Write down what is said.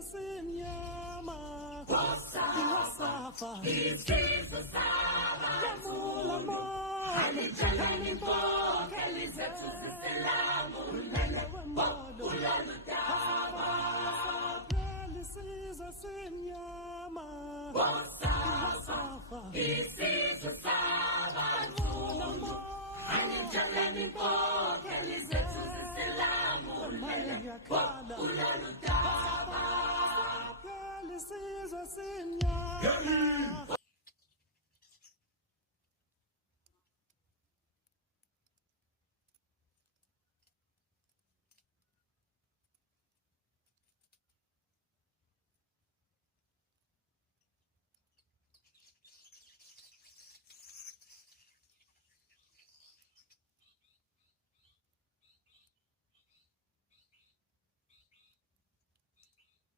Sinyama Wasafa isizo saba Yamula mo Alijalani po Kalizetu sisilamu Lele po ulolu daba Kalisiza sinyama Wasafa isizo saba Yamula mo Alijalani po Kalizetu sisilamu Lele po ulolu daba